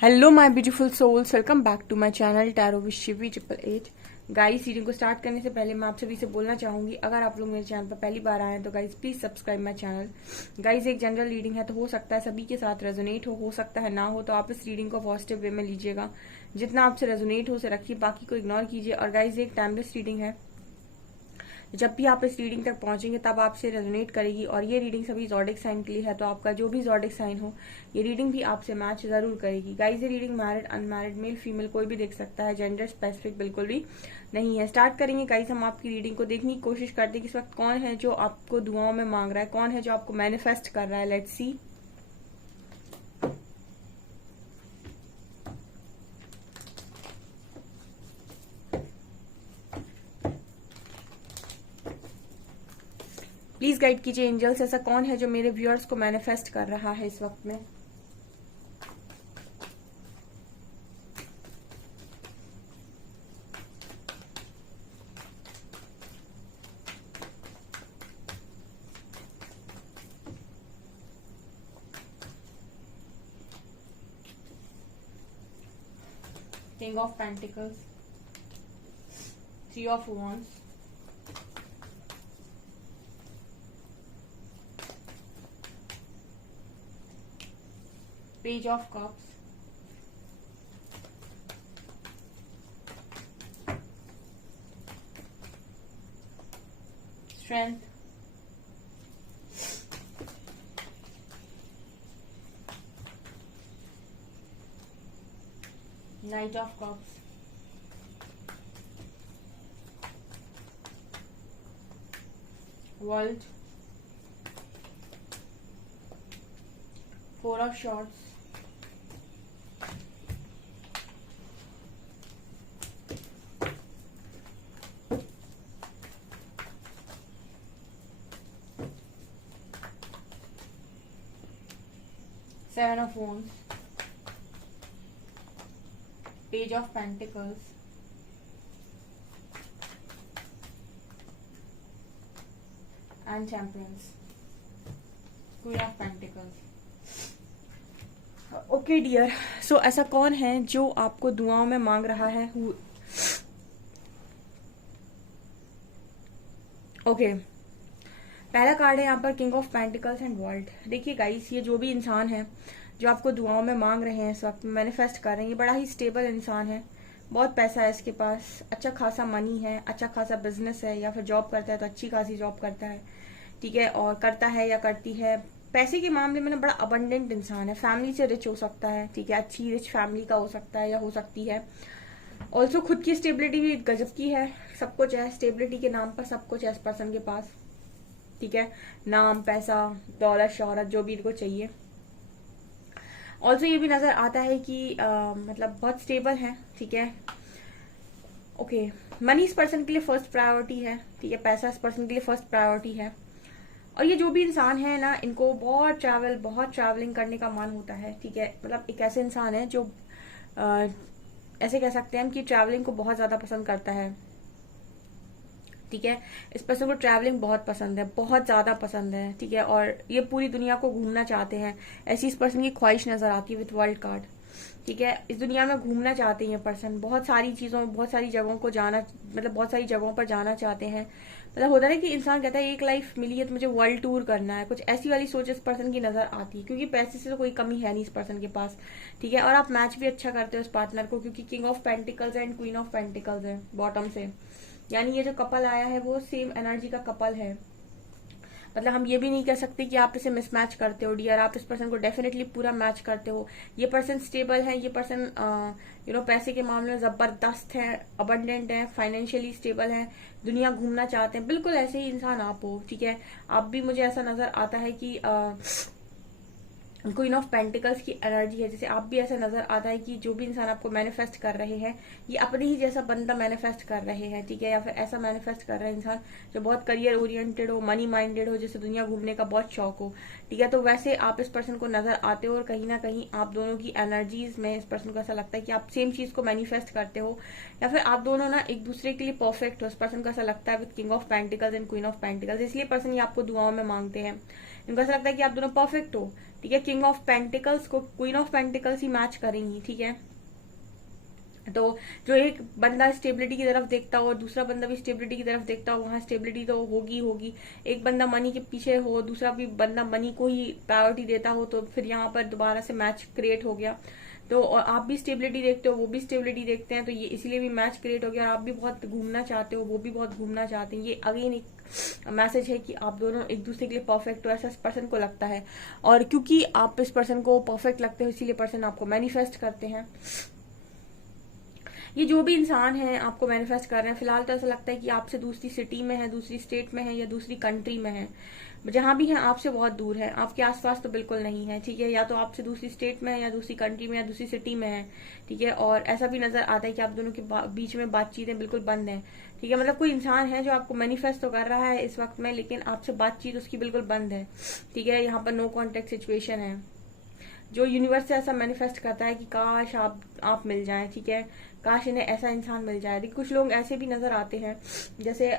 Hello my beautiful souls, welcome back to my channel tarot with Shivi 888। Guys, reading को start करने से पहले मैं आप सभी से बोलना चाहूंगी, अगर आप लोग मेरे चैनल पर पहली बार आए हैं तो guys please subscribe my channel. Guys, एक जनरल रीडिंग है तो हो सकता है सभी के साथ रेजोनेट हो सकता है ना हो, तो आप इस रीडिंग को पॉजिटिव वे में लीजिएगा। जितना आपसे रेजोनेट हो उसे रखिए, बाकी को इग्नोर कीजिए। और गाइस, एक टाइमलेस रीडिंग है, जब भी आप इस रीडिंग तक पहुंचेंगे तब आपसे रेजोनेट करेगी। और ये रीडिंग सभी ज़ोडिक साइन के लिए है, तो आपका जो भी ज़ोडिक साइन हो ये रीडिंग भी आपसे मैच जरूर करेगी। गाइस, ये reading married unmarried male female कोई भी देख सकता है, जेंडर स्पेसिफिक बिल्कुल भी नहीं है। स्टार्ट करेंगे गाइस, हम आपकी रीडिंग को देखने की कोशिश करते हैं कि इस वक्त कौन है जो आपको दुआओं में मांग रहा है, कौन है जो आपको मैनिफेस्ट कर रहा है। Let's see. प्लीज गाइड कीजिए एंजल्स, ऐसा कौन है जो मेरे व्यूअर्स को मैनिफेस्ट कर रहा है इस वक्त में। King of Pentacles, Three of Wands, Page of Cups, Strength, Knight of Cups, World, Four of Swords, Seven of Wands, Page of Pentacles, and Temperance, Queen of Pentacles। Okay dear, so ऐसा कौन है जो आपको दुआओं में मांग रहा है? ओके, पहला कार्ड है यहाँ पर king of pentacles and world. देखिए गाइस, ये जो भी इंसान है जो आपको दुआओं में मांग रहे हैं इस वक्त मैनिफेस्ट कर रहे हैं, ये बड़ा ही स्टेबल इंसान है। बहुत पैसा है इसके पास, अच्छा खासा मनी है, अच्छा खासा बिजनेस है, या फिर जॉब करता है तो अच्छी खासी जॉब करता है, ठीक है, और करता है या करती है। पैसे के मामले में ना बड़ा अबंडेंट इंसान है, फैमिली से रिच हो सकता है, ठीक है, अच्छी रिच फैमिली का हो सकता है या हो सकती है। ऑल्सो खुद की स्टेबिलिटी भी गजब की है, सब कुछ है, स्टेबिलिटी के नाम पर सब कुछ है इस पर्सन के पास, ठीक है, नाम, पैसा, दौलत, शोहरत, जो भी इनको चाहिए। ऑल्सो ये भी नजर आता है कि मतलब बहुत स्टेबल है, ठीक है। ओके, मनी इस पर्सन के लिए फर्स्ट प्रायोरिटी है, ठीक है, पैसा इस पर्सन के लिए फर्स्ट प्रायोरिटी है। और ये जो भी इंसान है ना, इनको बहुत ट्रैवलिंग करने का मन होता है, ठीक है। मतलब एक ऐसे इंसान है जो ऐसे कह सकते हैं हम कि ट्रैवलिंग को बहुत ज्यादा पसंद करता है, ठीक है। इस पर्सन को ट्रैवलिंग बहुत पसंद है, बहुत ज्यादा पसंद है, ठीक है। और ये पूरी दुनिया को घूमना चाहते हैं, ऐसी इस पर्सन की ख्वाहिश नजर आती है विथ वर्ल्ड कार्ड, ठीक है। इस दुनिया में घूमना चाहते हैं ये पर्सन, बहुत सारी चीजों, बहुत सारी जगहों को जाना, मतलब बहुत सारी जगहों पर जाना चाहते हैं। मतलब होता है ना कि इंसान कहता है एक लाइफ मिली है तो मुझे वर्ल्ड टूर करना है, कुछ ऐसी वाली सोच इस पर्सन की नजर आती है, क्योंकि पैसे से तो कोई कमी है नहीं इस पर्सन के पास, ठीक है। और आप मैच भी अच्छा करते हो इस पार्टनर को, क्योंकि king of pentacles and queen of pentacles है बॉटम से, यानी ये जो कपल आया है वो सेम एनर्जी का कपल है। मतलब हम ये भी नहीं कह सकते कि आप इसे मिसमैच करते हो डियर, आप इस पर्सन को डेफिनेटली पूरा मैच करते हो। ये पर्सन स्टेबल है, ये पर्सन पैसे के मामले में जबरदस्त है, अबंडेंट है, फाइनेंशियली स्टेबल है, दुनिया घूमना चाहते हैं, बिल्कुल ऐसे ही इंसान आप हो, ठीक है। आप भी, मुझे ऐसा नजर आता है कि क्वीन ऑफ पेंटिकल्स की एनर्जी है, जैसे आप भी ऐसा नजर आता है कि जो भी इंसान आपको मैनिफेस्ट कर रहे हैं ये अपने ही जैसा बंदा मैनिफेस्ट कर रहे हैं, ठीक है, या फिर ऐसा मैनिफेस्ट कर रहा है इंसान जो बहुत करियर ओरिएंटेड हो, मनी माइंडेड हो, जिसे दुनिया घूमने का बहुत शौक हो, ठीक है। तो वैसे आप इस पर्सन को नजर आते हो, और कहीं ना कहीं आप दोनों की एनर्जीज में इस पर्सन को ऐसा लगता है कि आप सेम चीज को मैनिफेस्ट करते हो, या फिर आप दोनों ना एक दूसरे के लिए परफेक्ट हो, इस पर्सन को ऐसा लगता है with king of pentacles and queen of pentacles. इसलिए पर्सन ये आपको दुआओं में मांगते हैं, इनको ऐसा लगता है कि आप दोनों परफेक्ट हो, ठीक है। किंग ऑफ पेंटिकल्स को queen of pentacles he match करेंगी, ठीक है। तो जो एक बंदा स्टेबिलिटी की तरफ देखता हो और दूसरा बंदा भी स्टेबिलिटी की तरफ देखता हो, वहां स्टेबिलिटी तो होगी होगी। एक बंदा मनी के पीछे हो, दूसरा भी बंदा मनी को ही प्रायोरिटी देता हो, तो फिर यहाँ पर दोबारा से मैच क्रिएट हो गया। तो और आप भी स्टेबिलिटी देखते हो, वो भी स्टेबिलिटी देखते हैं, तो ये इसीलिए भी मैच क्रिएट हो गया। और आप भी बहुत घूमना चाहते हो, वो भी बहुत घूमना चाहते हैं। ये अगेन एक मैसेज है कि आप दोनों एक दूसरे के लिए परफेक्ट हो, ऐसा इस पर्सन को लगता है। और क्योंकि आप इस पर्सन को परफेक्ट लगते हो, इसीलिए पर्सन आपको मैनिफेस्ट करते हैं। ये जो भी इंसान है आपको मैनिफेस्ट कर रहे हैं, फिलहाल तो ऐसा लगता है कि आपसे दूसरी सिटी में है, दूसरी स्टेट में है, या दूसरी कंट्री में है। जहां भी है आपसे बहुत दूर है, आपके आसपास तो बिल्कुल नहीं है, ठीक है। या तो आपसे दूसरी स्टेट में है, या दूसरी कंट्री में, या दूसरी सिटी में है, ठीक है। और ऐसा भी नजर आता है कि आप दोनों के बीच में बातचीतें बिल्कुल बंद है, ठीक है। मतलब कोई इंसान है जो आपको मैनिफेस्ट तो कर रहा है इस वक्त में, लेकिन आपसे बातचीत उसकी बिल्कुल बंद है, ठीक है। यहाँ पर नो कॉन्टेक्ट सिचुएशन है। जो यूनिवर्स से ऐसा मैनिफेस्ट करता है कि काश आप मिल जाएं, ठीक है। काश इन्हें ऐसा इंसान मिल जाए। देखिए कुछ लोग ऐसे भी नजर आते हैं जैसे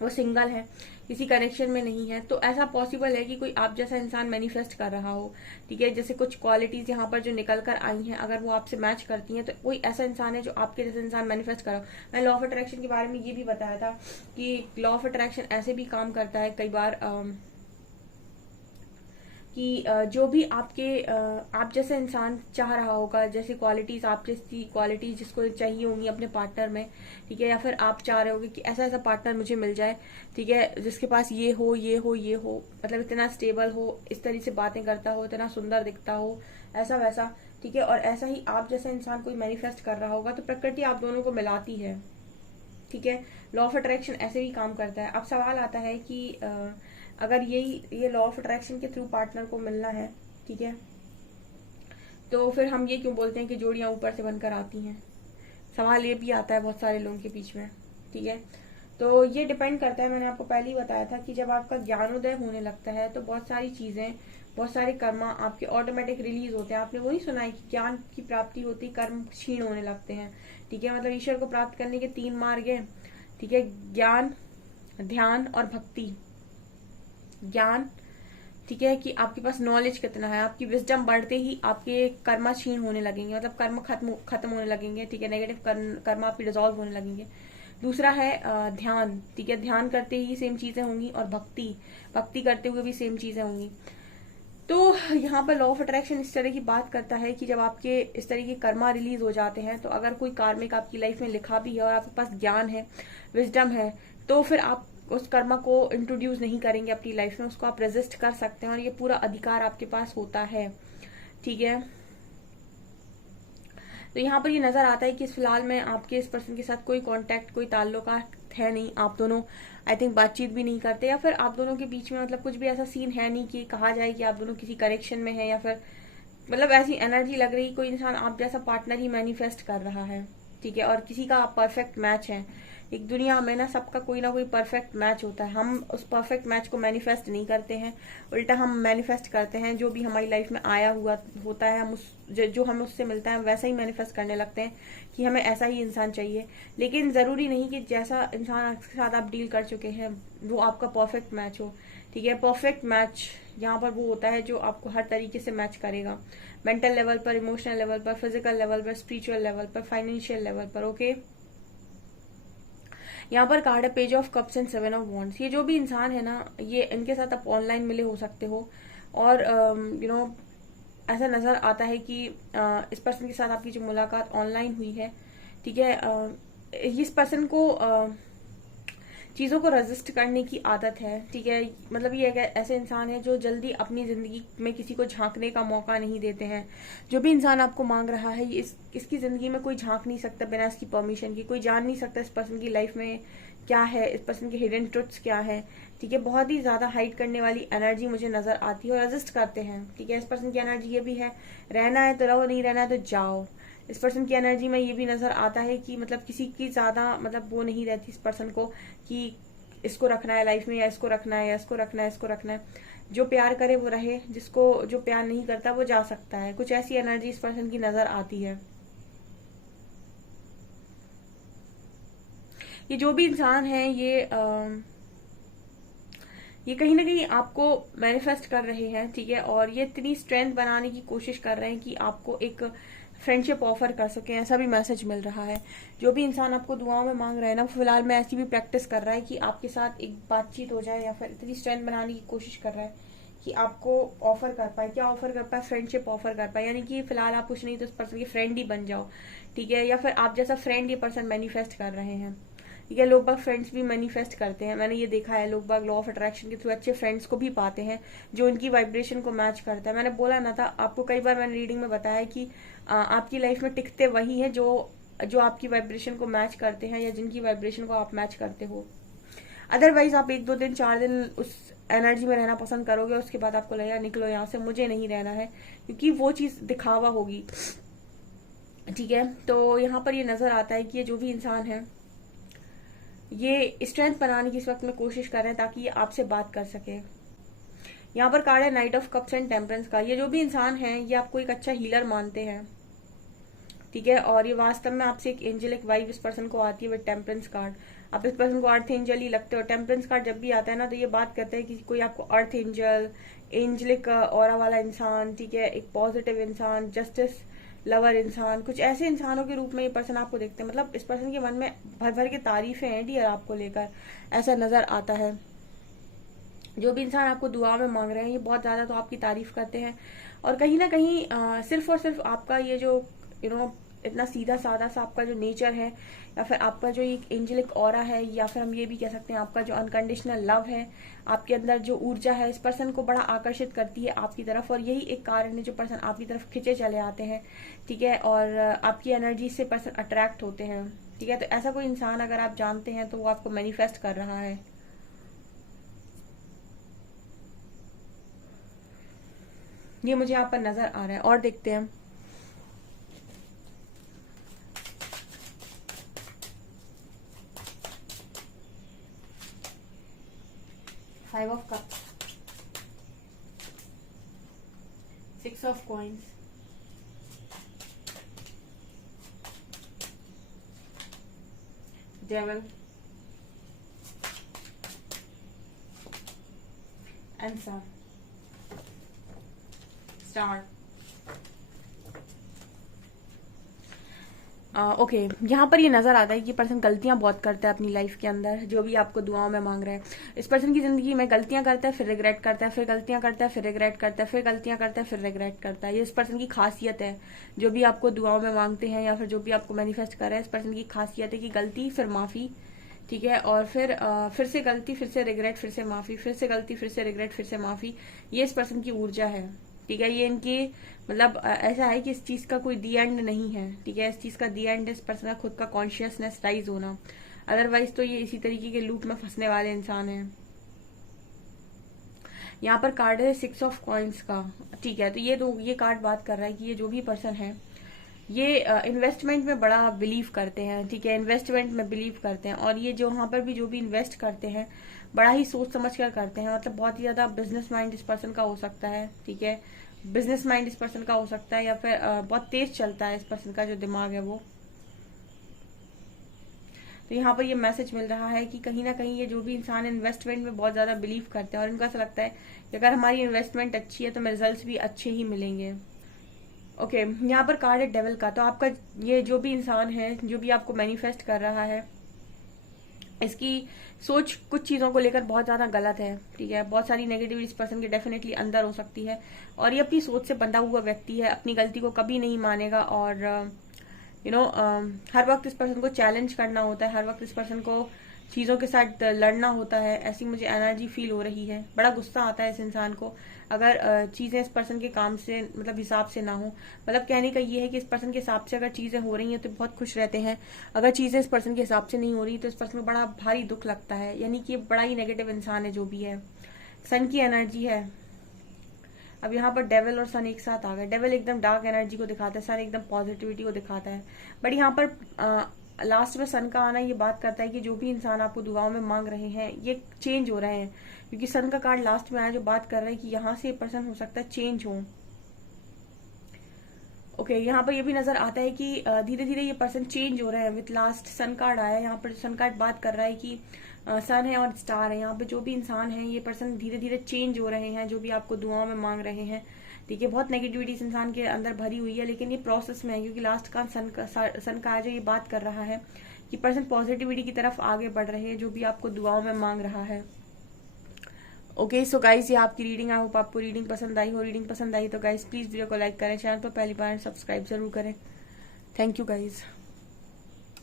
वो सिंगल है, किसी कनेक्शन में नहीं है, तो ऐसा पॉसिबल है कि कोई आप जैसा इंसान मैनिफेस्ट कर रहा हो, ठीक है। जैसे कुछ क्वालिटीज यहाँ पर जो निकल कर आई हैं, अगर वो आपसे मैच करती हैं, तो कोई ऐसा इंसान है जो आपके जैसा इंसान मैनिफेस्ट कर रहा हो। मैं लॉ ऑफ अट्रैक्शन के बारे में ये भी बताया था कि लॉ ऑफ अट्रैक्शन ऐसे भी काम करता है कई बार कि जो भी आप जैसा इंसान चाह रहा होगा, जैसी क्वालिटीज आप जैसी क्वालिटीज जिसको चाहिए होंगी अपने पार्टनर में, ठीक है। या फिर आप चाह रहे होगे कि ऐसा ऐसा पार्टनर मुझे मिल जाए, ठीक है, जिसके पास ये हो ये हो ये हो, मतलब इतना स्टेबल हो, इस तरह से बातें करता हो, इतना सुंदर दिखता हो, ऐसा वैसा, ठीक है। और ऐसा ही आप जैसा इंसान कोई मैनिफेस्ट कर रहा होगा, तो प्रकृति आप दोनों को मिलाती है, ठीक है। लॉ ऑफ अट्रैक्शन ऐसे भी काम करता है। अब सवाल आता है कि अगर ये लॉ ऑफ अट्रैक्शन के थ्रू पार्टनर को मिलना है, ठीक है, तो फिर हम ये क्यों बोलते हैं कि जोड़ियां ऊपर से बनकर आती हैं। सवाल ये भी आता है बहुत सारे लोगों के बीच में, ठीक है। तो ये डिपेंड करता है, मैंने आपको पहले ही बताया था कि जब आपका ज्ञानोदय होने लगता है, तो बहुत सारी चीजें, बहुत सारे कर्मा आपके ऑटोमेटिक रिलीज होते हैं। आपने वही सुना है कि ज्ञान की प्राप्ति होती, कर्म क्षीण होने लगते हैं, ठीक है। मतलब ईश्वर को प्राप्त करने के 3 मार्ग हैं, ठीक है। ज्ञान, ध्यान और भक्ति। ज्ञान, ठीक है, कि आपके पास नॉलेज कितना है, आपकी विजडम बढ़ते ही आपके कर्मा क्षीण होने लगेंगे, मतलब कर्म खत्म होने लगेंगे, ठीक है। नेगेटिव कर्म आपके डिजॉल्व होने लगेंगे। दूसरा है ध्यान, ठीक है, ध्यान करते ही सेम चीजें होंगी। और भक्ति, भक्ति करते हुए भी सेम चीजें होंगी। तो यहाँ पर लॉ ऑफ अट्रैक्शन इस तरह की बात करता है कि जब आपके इस तरह के कर्मा रिलीज हो जाते हैं, तो अगर कोई कार्मिक आपकी लाइफ में लिखा भी है और आपके पास ज्ञान है, विजडम है, तो फिर आप उस कर्मा को इंट्रोड्यूस नहीं करेंगे अपनी लाइफ में, उसको आप रेजिस्ट कर सकते हैं, और ये पूरा अधिकार आपके पास होता है, ठीक है। तो यहाँ पर ये नजर आता है कि फिलहाल में आपके इस पर्सन के साथ कोई कांटेक्ट, कोई ताल्लुकात है नहीं। आप दोनों आई थिंक बातचीत भी नहीं करते, या फिर आप दोनों के बीच में मतलब कुछ भी ऐसा सीन है नहीं कि कहा जाए कि आप दोनों किसी कनेक्शन में है, या फिर मतलब ऐसी एनर्जी लग रही कोई इंसान आप जैसा पार्टनर ही मैनिफेस्ट कर रहा है, ठीक है। और किसी का आप परफेक्ट मैच है। एक दुनिया में ना सबका कोई ना कोई परफेक्ट मैच होता है। हम उस परफेक्ट मैच को मैनिफेस्ट नहीं करते हैं, उल्टा हम मैनिफेस्ट करते हैं जो भी हमारी लाइफ में आया हुआ होता है, हम उस जो हमें उससे मिलता है वैसा ही मैनिफेस्ट करने लगते हैं कि हमें ऐसा ही इंसान चाहिए। लेकिन जरूरी नहीं कि जैसा इंसान के साथ आप डील कर चुके हैं वो आपका परफेक्ट मैच हो, ठीक है। परफेक्ट मैच यहाँ पर वो होता है जो आपको हर तरीके से मैच करेगा, मेंटल लेवल पर, इमोशनल लेवल पर, फिजिकल लेवल पर, स्पिरिचुअल लेवल पर, फाइनेंशियल लेवल पर, ओके। यहाँ पर कार्ड है page of cups and 7 of wands. ये जो भी इंसान है ना, ये इनके साथ आप ऑनलाइन मिले हो सकते हो, और यू नो ऐसा नजर आता है कि इस पर्सन के साथ आपकी जो मुलाकात ऑनलाइन हुई है, ठीक है, इस पर्सन को चीजों को रेजिस्ट करने की आदत है, ठीक है। मतलब ये एक ऐसे इंसान है जो जल्दी अपनी जिंदगी में किसी को झांकने का मौका नहीं देते हैं। जो भी इंसान आपको मांग रहा है, इसकी जिंदगी में कोई झांक नहीं सकता बिना इसकी परमिशन की। कोई जान नहीं सकता इस पर्सन की लाइफ में क्या है, इस पर्सन के हिडन ट्रुथ्स क्या है, ठीक है। बहुत ही ज्यादा हाइड करने वाली एनर्जी मुझे नजर आती है, और रेजिस्ट करते हैं, ठीक है। इस पर्सन की एनर्जी ये भी है, रहना है तो रहो, नहीं रहना है तो जाओ। इस पर्सन की एनर्जी में ये भी नजर आता है कि मतलब किसी की ज्यादा मतलब वो नहीं रहती इस पर्सन को कि इसको रखना है लाइफ में, या इसको रखना है, या इसको रखना है, इसको रखना है। जो प्यार करे वो रहे, जिसको जो प्यार नहीं करता वो जा सकता है। कुछ ऐसी एनर्जी इस पर्सन की नजर आती है। ये जो भी इंसान है, ये कहीं ना कहीं आपको मैनिफेस्ट कर रहे हैं, ठीक है, और ये इतनी स्ट्रेंथ बनाने की कोशिश कर रहे हैं कि आपको एक फ्रेंडशिप ऑफर कर सके, ऐसा भी मैसेज मिल रहा है। जो भी इंसान आपको दुआओं में मांग रहा है ना, फिलहाल में ऐसी भी प्रैक्टिस कर रहा है कि आपके साथ एक बातचीत हो जाए, या फिर इतनी स्ट्रेंथ बनाने की कोशिश कर रहा है कि आपको ऑफर कर पाए। क्या ऑफर कर पाए? फ्रेंडशिप ऑफर कर पाए, यानी कि फिलहाल आप कुछ नहीं तो उस पर्सन के फ्रेंड ही बन जाओ, ठीक है, या फिर आप जैसा फ्रेंड ये पर्सन मैनिफेस्ट कर रहे हैं, ठीक है। लोग बाग फ्रेंड्स भी मैनिफेस्ट करते हैं, मैंने ये देखा है, लोग बाग लॉ ऑफ अट्रैक्शन के थ्रू अच्छे फ्रेंड्स को भी पाते हैं जो उनकी वाइब्रेशन को मैच करता है। मैंने बोला ना था आपको, कई बार मैंने रीडिंग में बताया कि आपकी लाइफ में टिकते वही है जो आपकी वाइब्रेशन को मैच करते हैं, या जिनकी वाइब्रेशन को आप मैच करते हो। अदरवाइज आप 1-2 दिन 4 दिन उस एनर्जी में रहना पसंद करोगे, उसके बाद आपको लगेगा निकलो यहाँ से, मुझे नहीं रहना है, क्योंकि वो चीज दिखावा होगी, ठीक है। तो यहाँ पर ये नजर आता है कि ये जो भी इंसान है ये स्ट्रेंथ बनाने की इस वक्त में कोशिश कर रहे हैं ताकि ये आपसे बात कर सके। यहाँ पर कार्ड है night of cups and temperance का। ये जो भी इंसान है ये आपको एक अच्छा हीलर मानते हैं, ठीक है, और ये वास्तव में आपसे एक एंजेलिक वाइब इस पर्सन को आती है विद टेम्परेंस कार्ड। आप इस पर्सन को अर्थ एंजल ही लगते हो। टेम्परेंस कार्ड जब भी आता है ना तो ये बात करता है कि कोई आपको अर्थ एंजल, एंजलिक ऑरा वाला इंसान, ठीक है, एक पॉजिटिव इंसान, जस्टिस लवर इंसान, कुछ ऐसे इंसानों के रूप में ये पर्सन आपको देखते हैं। मतलब इस पर्सन के मन में भर भर के तारीफें हैं डियर आपको लेकर, ऐसा नजर आता है। जो भी इंसान आपको दुआ में मांग रहे हैं ये बहुत ज्यादा तो आपकी तारीफ करते हैं, और कहीं ना कहीं सिर्फ और सिर्फ आपका ये जो इतना सीधा साधा सा आपका जो नेचर है, या फिर आपका जो एक एंजेलिक ऑरा है, या फिर हम ये भी कह सकते हैं आपका जो अनकंडीशनल लव है, आपके अंदर जो ऊर्जा है, इस पर्सन को बड़ा आकर्षित करती है आपकी तरफ, और यही एक कारण है जो पर्सन आपकी तरफ खिंचे चले आते हैं, ठीक है, और आपकी एनर्जी से पर्सन अट्रैक्ट होते हैं, ठीक है। तो ऐसा कोई इंसान अगर आप जानते हैं तो वो आपको मैनिफेस्ट कर रहा है। ये मुझे यहाँ पर नजर आ रहा है, और देखते हैं। Five of cups, 6 of coins, devil and sun, star. Okay, यहाँ पर ये नजर आता है कि पर्सन गलतियां बहुत करता है अपनी लाइफ के अंदर, जो भी आपको दुआओं में मांग रहा है। इस पर्सन की जिंदगी में गलतियां करता है, फिर रिग्रेट करता है, फिर गलतियां करता है, फिर रिग्रेट करता है, फिर गलतियां करता है, फिर रिग्रेट करता है। ये इस पर्सन की खासियत है। जो भी आपको दुआओं में मांगते हैं या फिर जो भी आपको मैनिफेस्ट कर रहा है, इस पर्सन की खासियत है कि गलती फिर माफी, ठीक है, और फिर से गलती, फिर से रिग्रेट, फिर से माफी, फिर से गलती, फिर से रिग्रेट, फिर से माफी। ये इस पर्सन की ऊर्जा है, ठीक है। ये इनकी मतलब ऐसा है कि इस चीज का कोई दी एंड नहीं है, ठीक है। इस चीज का दी एंड इस पर्सन का खुद का कॉन्शियसनेस राइज होना, अदरवाइज तो ये इसी तरीके के लूप में फंसने वाले इंसान हैं। यहाँ पर कार्ड है 6 ऑफ कॉइंस का, ठीक है। तो ये कार्ड बात कर रहा है कि ये जो भी पर्सन है ये इन्वेस्टमेंट में बड़ा बिलीव करते हैं, ठीक है, इन्वेस्टमेंट में बिलीव करते हैं, और ये जो वहां पर भी जो भी इन्वेस्ट करते हैं बड़ा ही सोच समझ कर करते हैं। मतलब बहुत ही ज्यादा बिजनेस माइंड इस पर्सन का हो सकता है, ठीक है, बिजनेस माइंड इस पर्सन का हो सकता है, या फिर बहुत तेज चलता है इस पर्सन का जो दिमाग है वो। तो यहाँ पर ये मैसेज मिल रहा है कि कहीं ना कहीं ये जो भी इंसान इन्वेस्टमेंट में बहुत ज्यादा बिलीव करते हैं, और इनको ऐसा लगता है कि अगर हमारी इन्वेस्टमेंट अच्छी है तो हमें रिजल्ट भी अच्छे ही मिलेंगे। ओके, यहाँ पर कार्ड है डेविल का। तो आपका ये जो भी इंसान है, जो भी आपको मैनिफेस्ट कर रहा है, इसकी सोच कुछ चीजों को लेकर बहुत ज्यादा गलत है, ठीक है। बहुत सारी नेगेटिविटी इस पर्सन के डेफिनेटली अंदर हो सकती है, और ये अपनी सोच से बंधा हुआ व्यक्ति है, अपनी गलती को कभी नहीं मानेगा, और हर वक्त इस पर्सन को चैलेंज करना होता है, हर वक्त इस पर्सन को चीजों के साथ लड़ना होता है। ऐसी मुझे एनर्जी फील हो रही है। बड़ा गुस्सा आता है इस इंसान को अगर चीजें इस पर्सन के काम से मतलब हिसाब से ना हो। मतलब कहने का ये है कि इस पर्सन के हिसाब से अगर चीजें हो रही हैं तो बहुत खुश रहते हैं, अगर चीजें इस पर्सन के हिसाब से नहीं हो रही तो इस पर्सन को बड़ा भारी दुख लगता है। यानी कि बड़ा ही नेगेटिव इंसान है जो भी है। सन की एनर्जी है। अब यहाँ पर डेविल और सन एक साथ आ गए। डेविल एकदम डार्क एनर्जी को दिखाता है, सन एकदम पॉजिटिविटी को दिखाता है। बट यहाँ पर लास्ट में सन का आना ये बात करता है कि जो भी इंसान आपको दुआओं में मांग रहे हैं ये चेंज हो रहे हैं, क्योंकि सन का कार्ड लास्ट में आया जो बात कर रहा है कि यहाँ से पर्सन हो सकता है चेंज हो। ओके, यहाँ पर ये भी नजर आता है कि धीरे धीरे ये पर्सन चेंज हो रहे हैं। विथ लास्ट सन कार्ड आया, यहाँ पर सन कार्ड बात कर रहा है कि सन है और स्टार है। यहाँ पे जो भी इंसान है, ये पर्सन धीरे धीरे चेंज हो रहे हैं, जो भी आपको दुआओं में मांग रहे हैं। ठीक है, बहुत नेगेटिविटी इस इंसान के अंदर भरी हुई है, लेकिन ये प्रोसेस में है, क्योंकि लास्ट का सन का जो ये बात कर रहा है कि पर्सन पॉजिटिविटी की तरफ आगे बढ़ रहे हैं, जो भी आपको दुआओं में मांग रहा है। ओके सो गाइस, ये आपकी रीडिंग। आई होप आपको रीडिंग पसंद आई हो। रीडिंग पसंद आई तो गाइस प्लीज वीडियो को लाइक करें, चैनल पर पहली बार सब्सक्राइब जरूर करें। Thank you guys.